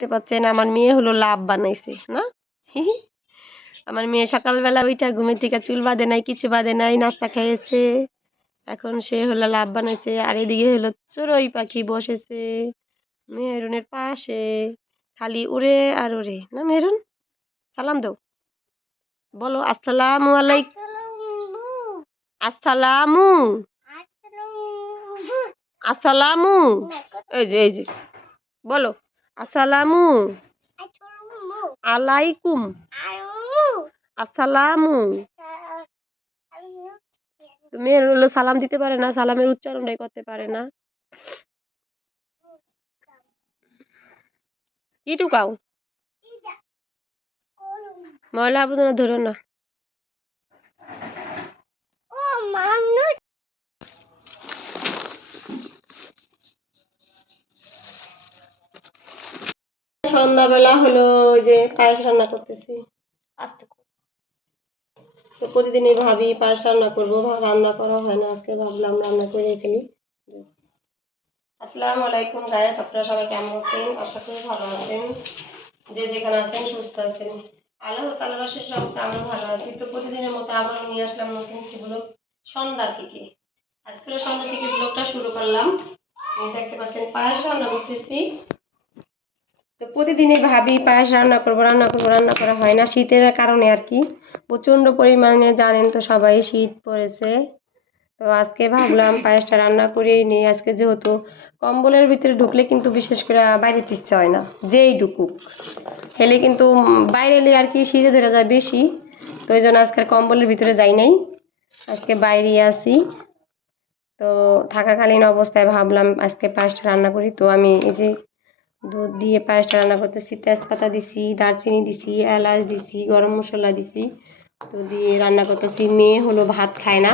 দেখতে পাচ্ছেন আমার মেয়ে হলো লাভ বানাইছে না? আমার মেয়ে সকালবেলা ওইটা ঘুমের থেকে চুল বাঁধে নাই কিছু বাঁধে নাই নাস্তা খেয়েছে এখন সে হলো লাভ বানাইছে আর এদিকে হলো চড়ুই পাখি বসেছে মেহরুনের পাশে। খালি উড়ে আর উড়ে না মেহরুন? সালাম দাও। বলো আসসালামু আলাইকুম আসসালামু। আসসালামু। এই যে এই যে। বলো। আসসালামু আলাইকুম। আসসালামু। তুমি হলো সালাম দিতে পারে না, সালামের উচ্চারণটাই করতে পারে না। কি টুকাও? ময়লা আবর্জনা ধরো না। সন্ধ্যাবেলা হলো যে পায়েস রান্না করতেছি। আস্তে। তো প্রতিদিনই ভাবি পায়েস রান্না করব রান্না করা হয় না আজকে ভাবলাম রান্না করে ফেলি। আসসালামু আলাইকুম গায়েস আপনারা সবাই কেমন আছেন? আশা করি ভালো আছেন। যে যেখানে আছেন সুস্থ আছেন। আল্লাহ তালার আশীষ রহমতে আমরা ভালো আছি। তো প্রতিদিনের মতো আবারও নিয়ে আসলাম নতুন একটি ব্লগ সন্ধ্যা থেকে। আজকে সন্ধ্যা থেকে ব্লগটা শুরু করলাম। দেখতে পাচ্ছেন পায়েস রান্না করতেছি। তো প্রতিদিনই ভাবি পায়েস রান্না করব রান্না করব, রান্না করা হয় না। শীতের কারণে আর কি। প্রচণ্ড পরিমাণে জানেন তো সবাই শীত পড়েছে। তো আজকে ভাবলাম পায়েসটা রান্না করে নিই। আজকে যেহেতু কম্বলের ভিতরে ঢুকলে কিন্তু বিশেষ করে বাইরেতে ইচ্ছা হয় না, যেই ঢুকুক। খেলে কিন্তু বাইরে এলে আর কি শীতে ধরে যায় বেশি। তো ওই জন্য আজকের কম্বলের ভিতরে যাই নাই। আজকে বাইরে আসি তো থাকাকালীন অবস্থায় ভাবলাম আজকে পায়েসটা রান্না করি। তো আমি এই যে দুধ দিয়ে পায়েসটা রান্না করতেছি, তেজপাতা দিছি, দারচিনি দিছি, এলাচ দিছি, গরম মশলা দিছি। তো দিয়ে রান্না করতেছি, মেয়ে হলো ভাত খায় না।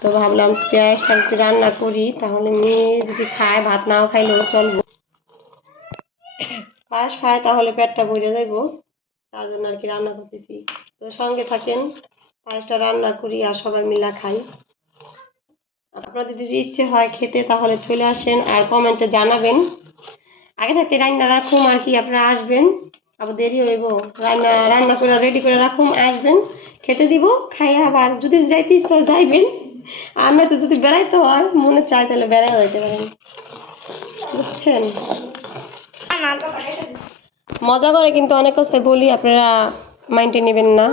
তো ভাবলাম পেঁয়াজটা যদি রান্না করি, তাহলে মেয়ে যদি খায়, ভাত নাও খাইলেও চলবো। পায়েস খায় তাহলে পেটটা ভরে যাইব, তার জন্য আর কি রান্না করতেছি। তো সঙ্গে থাকেন, পায়েসটা রান্না করি আর সবাই মিলা খাই। আপনাদের যদি ইচ্ছে হয় খেতে, তাহলে চলে আসেন আর কমেন্টে জানাবেন। আগে থাকতে রান্না রাখুম আর কি, আপনারা আসবেন। আবার দেরি হইব। রান্না রান্না করে রেডি করে রাখুম, আসবেন। খেতে দিব খাই আবার যদি যাইতে ইচ্ছা যাইবেন। আর তো যদি বেড়াইতে হয়, মনে চায় তাহলে বেড়াই হইতে পারেন। বুঝছেন? মজা করে কিন্তু অনেক কথাই বলি, আপনারা মাইন্ডে নেবেন না।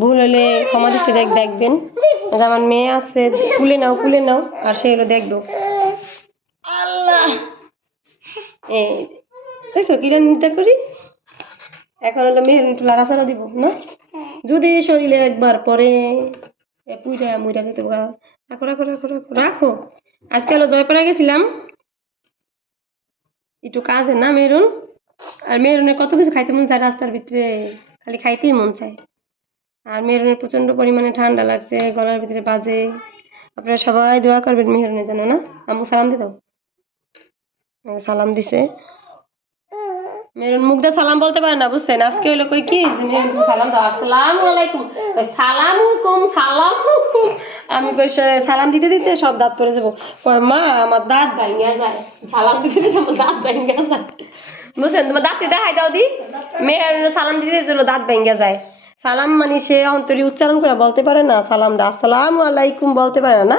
ভুল হলে ক্ষমা দৃষ্টি দেখবেন। আমার মেয়ে আছে কুলে নাও কুলে নাও, আর সে হলো দেখব আল্লাহ এই। দেখছ নিতে করি? এখন হলো মেহের একটু লাড়াচাড়া দিব না? যদি শরীরে একবার পরে পুইরা মুইরা যেতে রাখো রাখো রাখো রাখো রাখো। আজকে হলো জয়পাড়া গেছিলাম। একটু কাজে না মেরুন? আর মেরুনের কত কিছু খাইতে মন চায় রাস্তার ভিতরে খালি খাইতেই মন চায়। আর মেহরুনের প্রচণ্ড পরিমাণে ঠান্ডা লাগছে গলার ভিতরে বাজে। আপনারা সবাই দোয়া করবেন মেহরুনের জন্য না? আম্মু সালাম দিয়ে দাও। হ্যাঁ, সালাম দিছে। মেরুন মুখ দিয়ে সালাম বলতে পারে না, বুঝছেন? আজকে হলো কই কি? সালাম দাও। আসসালামু আলাইকুম। সালাম আলাইকুম সালাম। আমি কই সালাম দিতে দিতে সব দাঁত পড়ে যাব। মা, আমার দাঁত ভাঙিয়া যায়। সালাম দিতে দিতে আমার দাঁত ভাঙিয়া যায়। বুঝছেন? তোমার দাঁতটি দেখাই দাও দি। মেয়ের সালাম দিতে দিতে দাঁত ভাঙিয়া যায়। সালাম মানে সে অন্তরি উচ্চারণ করে বলতে পারে না। সালাম সালামটা আসসালামু আলাইকুম বলতে পারে না না?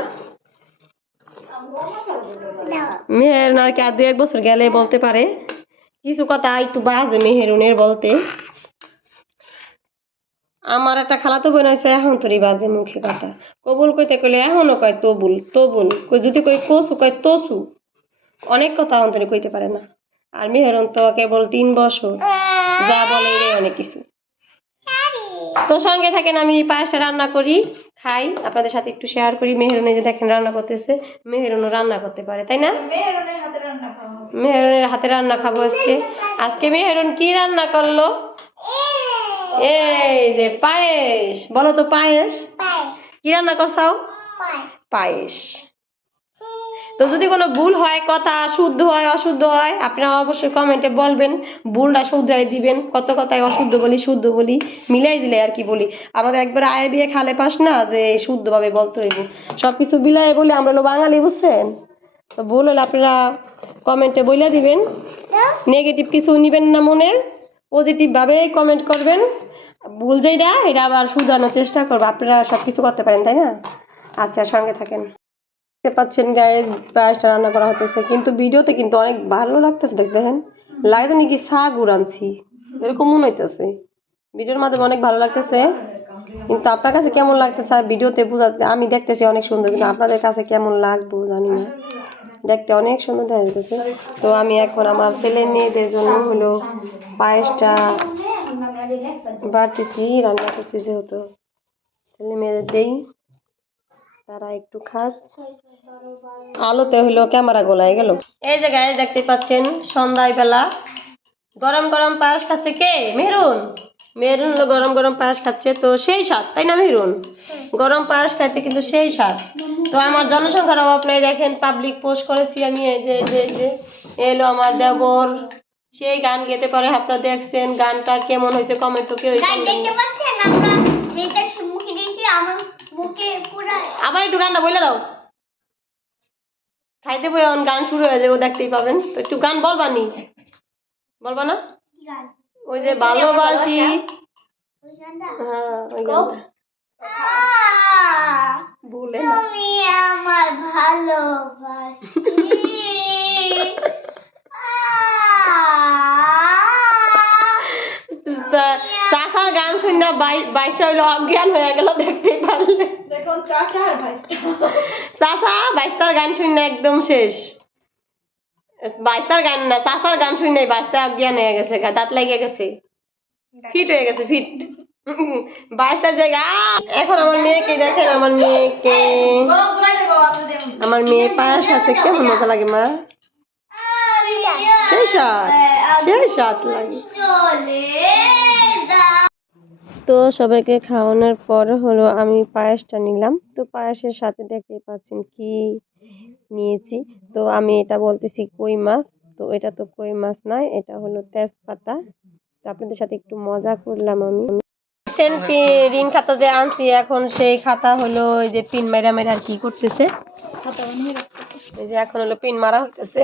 মেহের আর কি আর দু এক বছর গেলে বলতে পারে। কিছু কথা একটু বাজে মেহেরুনের বলতে। আমার একটা খালাতো বোন আছে এখন তোরই বাজে মুখে কথা। কবুল কইতে কইলে এখনও কয় তবুল তবুল। কই যদি কই কসু, কয় তসু। অনেক কথা অন্তরে কইতে পারে না। আর মেহেরুন তো কেবল তিন বছর। যা বলে অনেক কিছু। তো সঙ্গে থাকেন আমি পায়েসটা রান্না করি। খাই আপনাদের সাথে একটু শেয়ার করি। মেহেরুনে যে দেখেন রান্না করতেছে। মেহেরুনও রান্না করতে পারে তাই না? মেহেরুনের হাতে রান্না খাব। আজকে। আজকে মেহেরুন কি রান্না করল? এই যে পায়েস। বলো তো পায়েস। কি রান্না করছাও? পায়েস। তো যদি কোনো ভুল হয়, কথা শুদ্ধ হয়, অশুদ্ধ হয়, আপনারা অবশ্যই কমেন্টে বলবেন, ভুলটা শুধরাই দিবেন, কত কথায় অশুদ্ধ বলি, শুদ্ধ বলি, মিলাই দিলে আর কি বলি। আমাদের একবার আয়ে বিয়ে খালে পাস না, যে শুদ্ধভাবে বলতে হইব। সব কিছু বিলাই বলে আমরা হলো বাঙালি, বুঝছেন? তো ভুল হলে আপনারা কমেন্টে বলে দিবেন। নেগেটিভ কিছু নিবেন না মনে পজিটিভভাবে কমেন্ট করবেন। ভুল যেটা এটা আবার শুধরানোর চেষ্টা করব। আপনারা সব কিছু করতে পারেন, তাই না? আচ্ছা সঙ্গে থাকেন। দেখতে পাচ্ছেন গায়ে পায়েসটা রান্না করা হতেছে। কিন্তু ভিডিওতে কিন্তু অনেক ভালো লাগতেছে দেখেন। লাগে তো নাকি শাক উড়ানছি এরকম মনে হইতেছে। ভিডিওর মাধ্যমে অনেক ভালো লাগতেছে। কিন্তু আপনার কাছে কেমন লাগতেছে? ভিডিওতে বোঝা যাচ্ছে আমি দেখতেছি অনেক সুন্দর, কিন্তু আপনাদের কাছে কেমন লাগবো জানি না। দেখতে অনেক সুন্দর দেখা যাচ্ছে তো আমি এখন আমার ছেলে মেয়েদের জন্য হলো পায়েসটা বাড়তেছি, রান্না করছি যেহেতু। ছেলে মেয়েদের দেই। তারা একটু খাক। আলোতে হইল ক্যামেরা গোলায় গেল। এই যে গায়ে দেখতে পাচ্ছেন সন্ধ্যায় বেলা। গরম গরম পায়েস খাচ্ছে কে? মেহরুন। মেহরুন হলো গরম গরম পায়েস খাচ্ছে তো সেই স্বাদ তাই না মেহরুন? গরম পায়েস খাইতে কিন্তু সেই স্বাদ। তো আমার জনসংখ্যার অভাব নেই দেখেন পাবলিক পোস্ট করেছি আমি এই যে যে যে। এলো আমার দেবর সেই গান গেতে পারে আপনারা দেখছেন গানটা কেমন হয়েছে কমেন্ট তো কেউ গান দেখতে পাচ্ছেন আমরা মেয়েটা মুখে দিয়েছি আমার আবার একটু গানটা বলে দাও। খাইতে বই এখন গান শুরু হয়ে যাবে ও দেখতেই পাবেন। তো একটু গান বলবানি বলবা না? ওই যে ভালোবাসি। হ্যাঁ ওই গানটা। বলে না। তুমি আমার ভালোবাসি। গান শুনে বাইশে হইল অজ্ঞান হয়ে গেল দেখতেই পারলে। দেখুন চাচা আর চাষা বাইশটার গান শুনে একদম শেষ। বাইশটার গান না চাচার গান শুনে বাইশটা অজ্ঞান হয়ে গেছে গা, দাঁত লেগে গেছে। ফিট হয়ে গেছে ফিট। বাইশটা জায়গা এখন আমার মেয়েকে দেখেন আমার মেয়েকে। আমার মেয়ে পায়েস আছে কেমন মজা লাগে মা? সেই সাত সেই সাত লাগে। তো সবাইকে খাওয়ানোর পর হলো আমি পায়েসটা নিলাম। তো পায়েসের সাথে দেখতে পাচ্ছেন কি নিয়েছি। তো আমি এটা বলতেছি কই মাছ। তো এটা তো কই মাছ নয় এটা হলো তেজপাতা। তো আপনাদের সাথে একটু মজা করলাম আমি। ঋণ খাতা যে আনছি, এখন সেই খাতা হলো ওই যে পিন মাইরা মাইরা আর কি করতেছে। এই যে এখন হলো পিন মারা হইতেছে।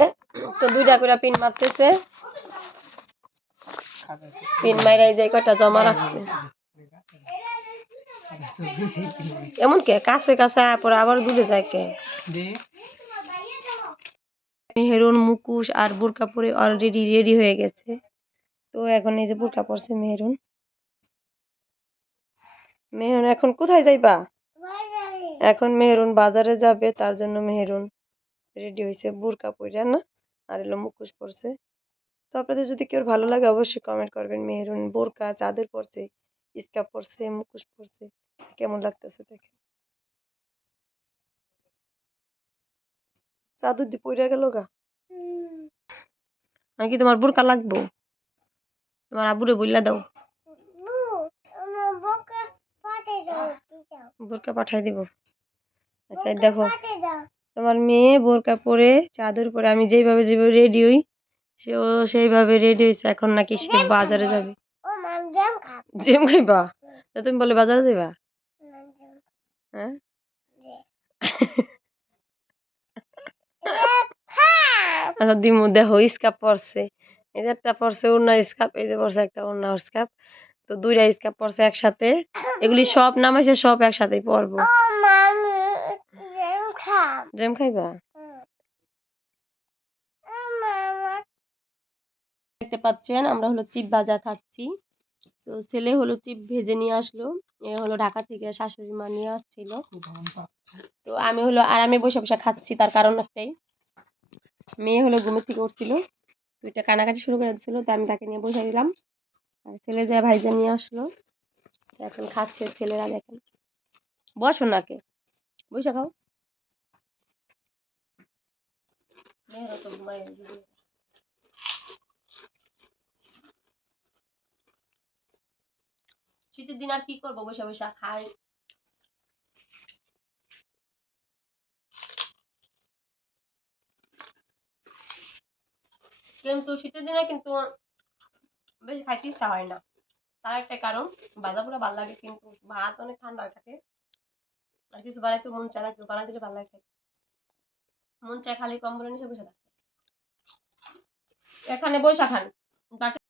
তো দুইটা করে পিন মারতেছে। পিন মাইরা এই যে কয়টা জমা রাখছে। এমন কে? কাছে কাছে পরে আবার দূরে যায় কে? মেহেরুন মুকুশ আর বোরকা পরে অলরেডি রেডি হয়ে গেছে। তো এখন এই যে বোরকা পরছে মেহেরুন। মেহেরুন এখন কোথায় যাইবা? এখন মেহেরুন বাজারে যাবে তার জন্য মেহেরুন রেডি হয়েছে বোরকা পরে না? আর এলো মুখোশ পরছে। তো আপনাদের যদি কেউ ভালো লাগে অবশ্যই কমেন্ট করবেন। মেহেরুন বোরকা চাদর পরছে। স্কার্ফ পরছে মুখোশ পরছে কেমন লাগতেছে দেখেন চাদর দিয়ে পইরা গেল গা আমি কি তোমার বোরকা লাগবো তোমার আব্বুরে বইলা দাও বোরকা পাঠাই দিব আচ্ছা দেখো তোমার মেয়ে বোরকা পরে চাদর পরে আমি যেইভাবে যেভাবে রেডি হই সেও সেইভাবে রেডি হয়েছে এখন নাকি সে বাজারে যাবে জাম খাইবা? তা তুমি বলে বাজারে যাবা হ্যাঁ? আচ্ছা দিমু দেখো স্কাপ পরছে। এই যে একটা পরছে ওড়না স্কাপ এই যে পরছে একটা ওড়না স্কাপ। তো দুইটা স্কাপ পরছে একসাথে। এগুলি সব নামাইছে সব একসাথেই পরবো। খা জেম খাইবা? দেখতে পাচ্ছেন আমরা হলো চিপ ভাজা খাচ্ছি। তো ছেলে হলো চিপ ভেজে নিয়ে আসলো। এ হলো ঢাকা থেকে শাশুড়ি মা নিয়ে আসছিল। তো আমি হলো আরামে বসে বসে খাচ্ছি, তার কারণ একটাই। মেয়ে হলো ঘুমের থেকে উঠছিল। দুইটা কানাকাটি শুরু করে দিচ্ছিল তো আমি তাকে নিয়ে বসে দিলাম। আর ছেলে যায় ভাইজা নিয়ে আসলো এখন খাচ্ছে ছেলেরা দেখেন বসো নাকে বসে খাও। মেয়েরা তো ঘুমায় শীতের দিন আর কি করব? বসে বসে খাই। কিন্তু শীতের দিনে কিন্তু বেশি খাইতে ইচ্ছা হয় না। তার একটা কারণ বাজা পুরো ভালো লাগে কিন্তু ভাত অনেক ঠান্ডা থাকে। আর কিছু বানাইতে মন চায় না কিন্তু বানাই দিলে ভালো লাগে মন চায় খালি কম্বলের নিচে বসে থাকে এখানে বৈশা খান